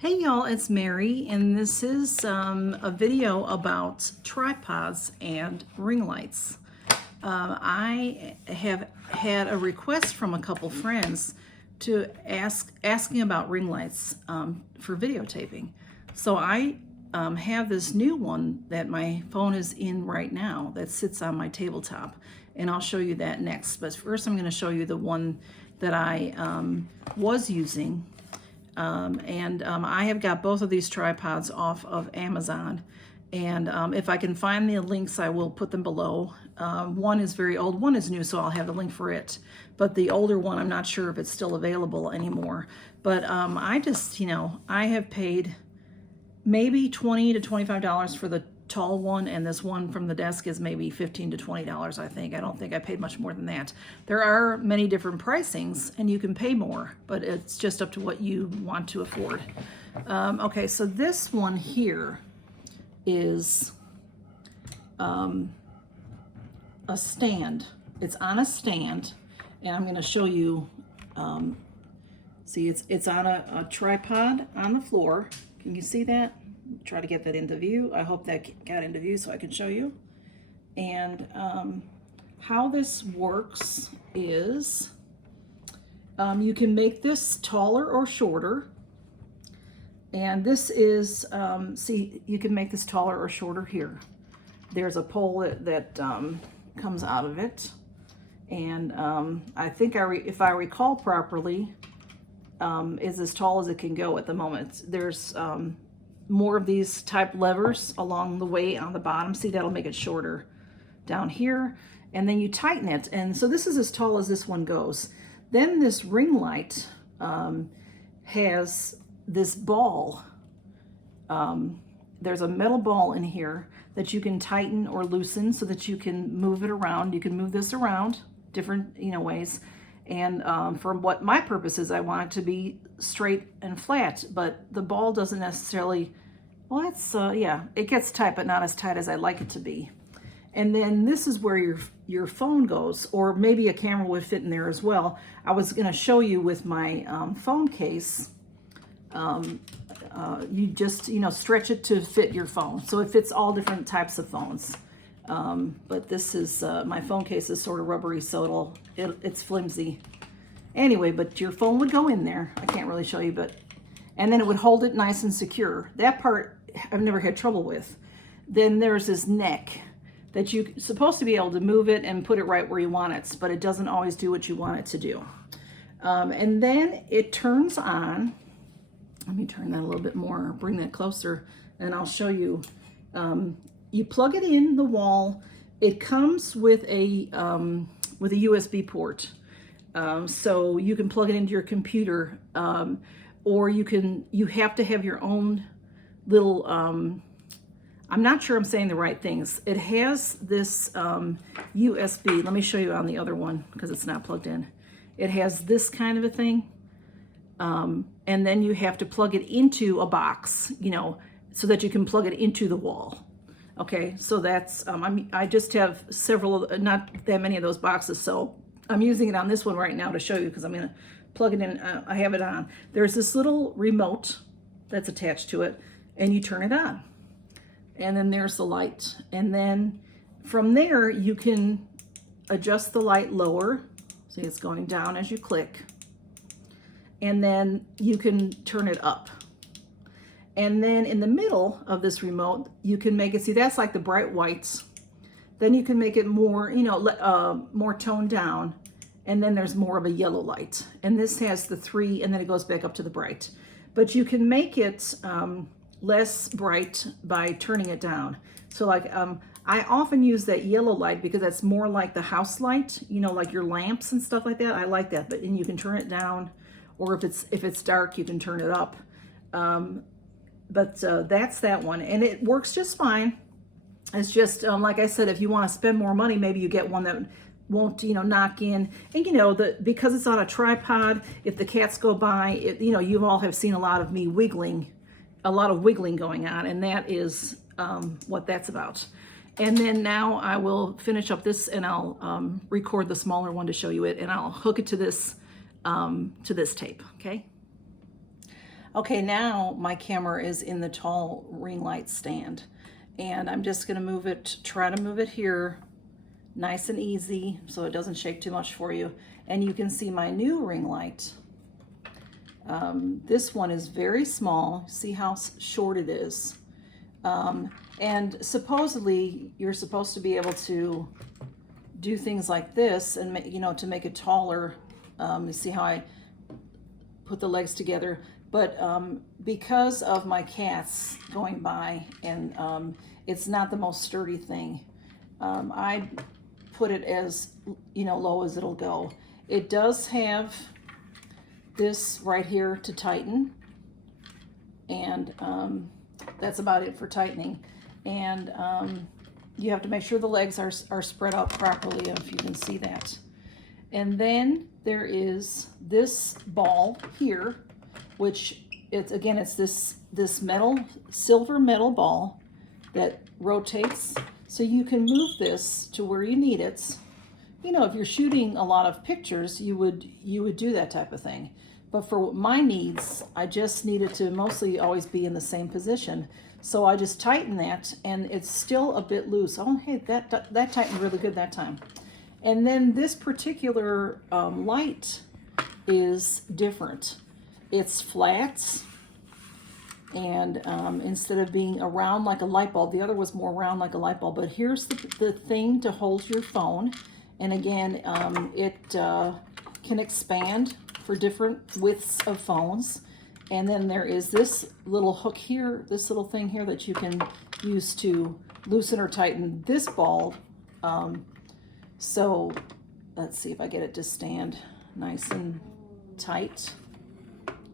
Hey y'all, it's Mary, and this is a video about tripods and ring lights. I have had a request from a couple friends to asking about ring lights for videotaping. So I have this new one that my phone is in right now that sits on my tabletop, and I'll show you that next. But first I'm going to show you the one that I was using. I have got both of these tripods off of Amazon, and if I can find the links, I will put them below. One is very old, one is new, so I'll have the link for it. But the older one, I'm not sure if it's still available anymore. But I just, I have paid maybe $20 to $25 for the tall one, and this one from the desk is maybe $15 to $20, I think. I don't think I paid much more than that. There are many different pricings, and you can pay more, but it's just up to what you want to afford. Okay, so this one here is a stand. It's on a stand, and I'm going to show you. See, it's on a tripod on the floor. Can you see that? Try to get that into view. I hope that got into view so I can show you. And how this works is you can make this taller or shorter. And this is, see, you can make this taller or shorter here. There's a pole that comes out of it. And I think if I recall properly, is as tall as it can go at the moment. There's more of these type levers along the way on the bottom. See, that'll make it shorter down here. And then you tighten it. And so this is as tall as this one goes. Then this ring light has this ball. There's a metal ball in here that you can tighten or loosen so that you can move it around. You can move this around different ways. And for what my purpose is, I want it to be straight and flat, but the ball doesn't necessarily, well, it's, yeah, it gets tight, but not as tight as I'd like it to be. And then this is where your phone goes, or maybe a camera would fit in there as well. I was gonna show you with my phone case, you just, stretch it to fit your phone. So it fits all different types of phones. But this is, my phone case is sort of rubbery, so it's flimsy. Anyway, but your phone would go in there. I can't really show you, but, and then it would hold it nice and secure. That part I've never had trouble with. Then there's this neck that you're supposed to be able to move it and put it right where you want it, but it doesn't always do what you want it to do. And then it turns on. Let me turn that a little bit more, bring that closer, and I'll show you. You plug it in the wall. It comes with a USB port, so you can plug it into your computer, or you have to have your own little. I'm not sure I'm saying the right things. It has this USB. Let me show you on the other one because it's not plugged in. It has this kind of a thing, and then you have to plug it into a box, so that you can plug it into the wall. Okay, so that's, I just have several, not that many of those boxes, so I'm using it on this one right now to show you because I'm going to plug it in. I have it on. There's this little remote that's attached to it, and you turn it on. And then there's the light. And then from there, you can adjust the light lower. See, it's going down as you click. And then you can turn it up. And then in the middle of this remote, you can make it, see, that's like the bright whites. Then you can make it more, more toned down. And then there's more of a yellow light. And this has the 3, and then it goes back up to the bright. But you can make it less bright by turning it down. So like, I often use that yellow light because that's more like the house light, like your lamps and stuff like that. I like that, and you can turn it down, or if it's dark, you can turn it up. But that's that one, and it works just fine. It's just, like I said, if you want to spend more money, maybe you get one that won't, knock in. And, because it's on a tripod, if the cats go by, you all have seen a lot of me wiggling, a lot of wiggling going on, and that is what that's about. And then now I will finish up this, and I'll record the smaller one to show you it, and I'll hook it to this tape, okay? Okay, now my camera is in the tall ring light stand, and I'm just gonna move it, try to move it here nice and easy so it doesn't shake too much for you. And you can see my new ring light. This one is very small. See how short it is. And supposedly you're supposed to be able to do things like this and, you know, to make it taller. You see how I put the legs together, but because of my cats going by, and it's not the most sturdy thing, I put it as, you know, low as it'll go. It does have this right here to tighten, and that's about it for tightening. And you have to make sure the legs are spread out properly, if you can see that. And then there is this ball here, which it's this metal, silver metal ball that rotates, so you can move this to where you need it. You know, if you're shooting a lot of pictures, you would do that type of thing. But for my needs, I just need it to mostly always be in the same position. So I just tighten that, and it's still a bit loose. Oh, hey, that tightened really good that time. And then this particular light is different. It's flat, and instead of being around like a light bulb, the other was more round like a light bulb. But here's the thing to hold your phone. And again, it can expand for different widths of phones. And then there is this little hook here, this little thing here that you can use to loosen or tighten this ball. So let's see if I get it to stand nice and tight.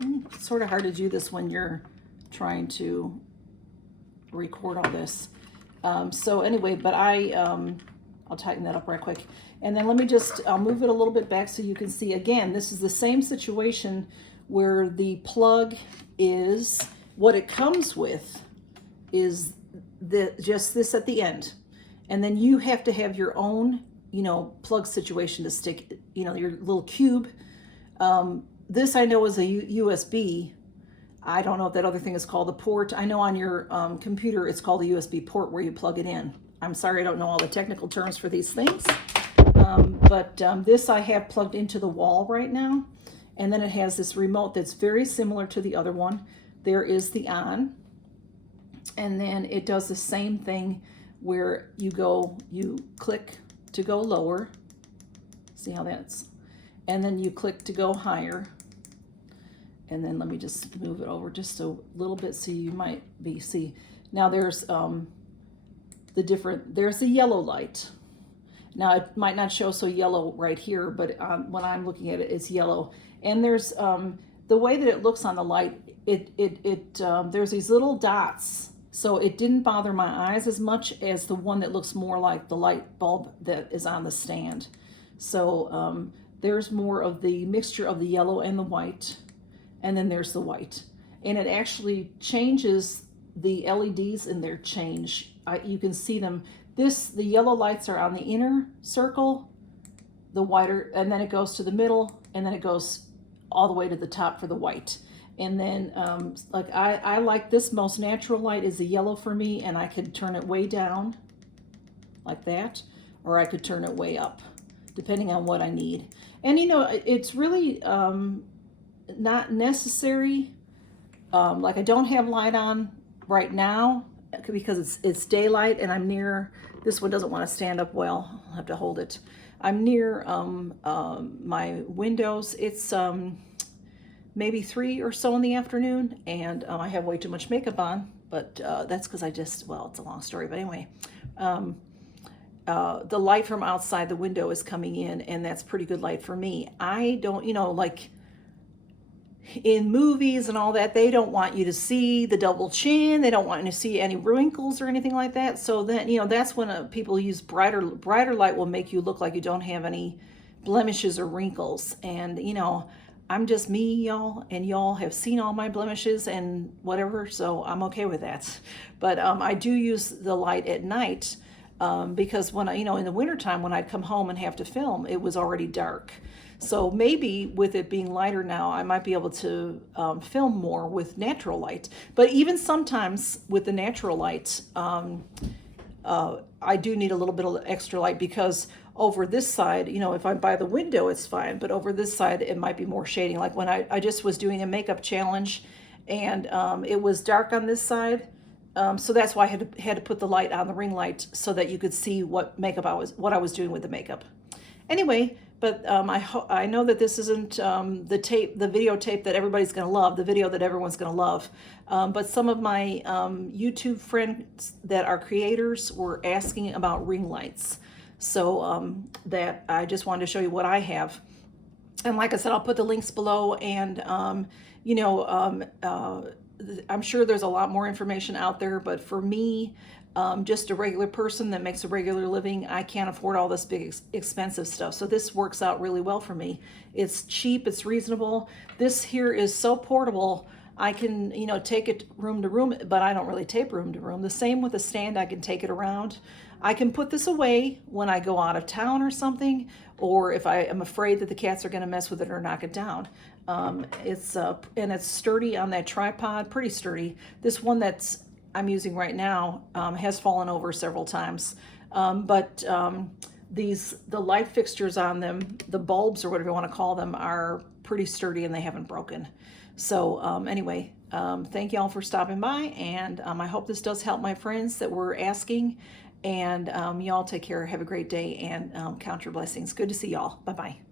It's sort of hard to do this when you're trying to record all this. So anyway, but I'll tighten that up right quick. And then I'll move it a little bit back so you can see. Again, this is the same situation where the plug is, what it comes with is just this at the end. And then you have to have your own, you know, plug situation to stick, you know, your little cube. This I know is a USB. I don't know if that other thing is called the port. I know on your computer it's called a USB port where you plug it in. I'm sorry, I don't know all the technical terms for these things. But this I have plugged into the wall right now. And then it has this remote that's very similar to the other one. There is the on. And then it does the same thing where you click to go lower. See how that's? And then you click to go higher. And then let me just move it over just a little bit so you might see. Now there's there's the yellow light. Now it might not show so yellow right here, but when I'm looking at it, it's yellow. And there's the way that it looks on the light, there's these little dots. So it didn't bother my eyes as much as the one that looks more like the light bulb that is on the stand. So there's more of the mixture of the yellow and the white. And then there's the white. And it actually changes the LEDs in their change. You can see them. The yellow lights are on the inner circle, the whiter, and then it goes to the middle, and then it goes all the way to the top for the white. And then like I like this most natural light is the yellow for me, and I could turn it way down like that, or I could turn it way up depending on what I need. And you know, it's really not necessary. Like I don't have light on right now because it's daylight and I'm near, this one doesn't want to stand up well, I'll have to hold it. I'm near my windows. It's maybe 3 or so in the afternoon, and I have way too much makeup on, but that's because well, it's a long story, but anyway. The light from outside the window is coming in, and that's pretty good light for me. I don't, you know, like in movies and all that, they don't want you to see the double chin. They don't want you to see any wrinkles or anything like that. So then, you know, that's when people use brighter light will make you look like you don't have any blemishes or wrinkles. And, you know, I'm just me, y'all, and y'all have seen all my blemishes and whatever, so I'm okay with that. But I do use the light at night because when in the wintertime, when I'd come home and have to film, it was already dark. So maybe with it being lighter now, I might be able to film more with natural light. But even sometimes with the natural light, I do need a little bit of extra light, because over this side, you know, if I'm by the window, it's fine. But over this side, it might be more shading. Like when I just was doing a makeup challenge, and it was dark on this side. So that's why I had to put the light on, the ring light, so that you could see what I was doing with the makeup. Anyway, but I know that this isn't the videotape that everybody's going to love, the video that everyone's going to love. But some of my YouTube friends that are creators were asking about ring lights. So that I just wanted to show you what I have. And like I said, I'll put the links below, and you know, I'm sure there's a lot more information out there, but for me, just a regular person that makes a regular living, I can't afford all this big expensive stuff. So this works out really well for me. It's cheap, it's reasonable. This here is so portable. I can, you know, take it room to room, but I don't really tape room to room. The same with the stand, I can take it around. I can put this away when I go out of town or something, or if I am afraid that the cats are going to mess with it or knock it down. And it's sturdy on that tripod, pretty sturdy. This one that's I'm using right now has fallen over several times, but the light fixtures on them, the bulbs or whatever you want to call them, are pretty sturdy and they haven't broken. So anyway, thank y'all for stopping by, and I hope this does help my friends that were asking. And y'all take care, have a great day, and count your blessings. Good to see y'all. Bye-bye.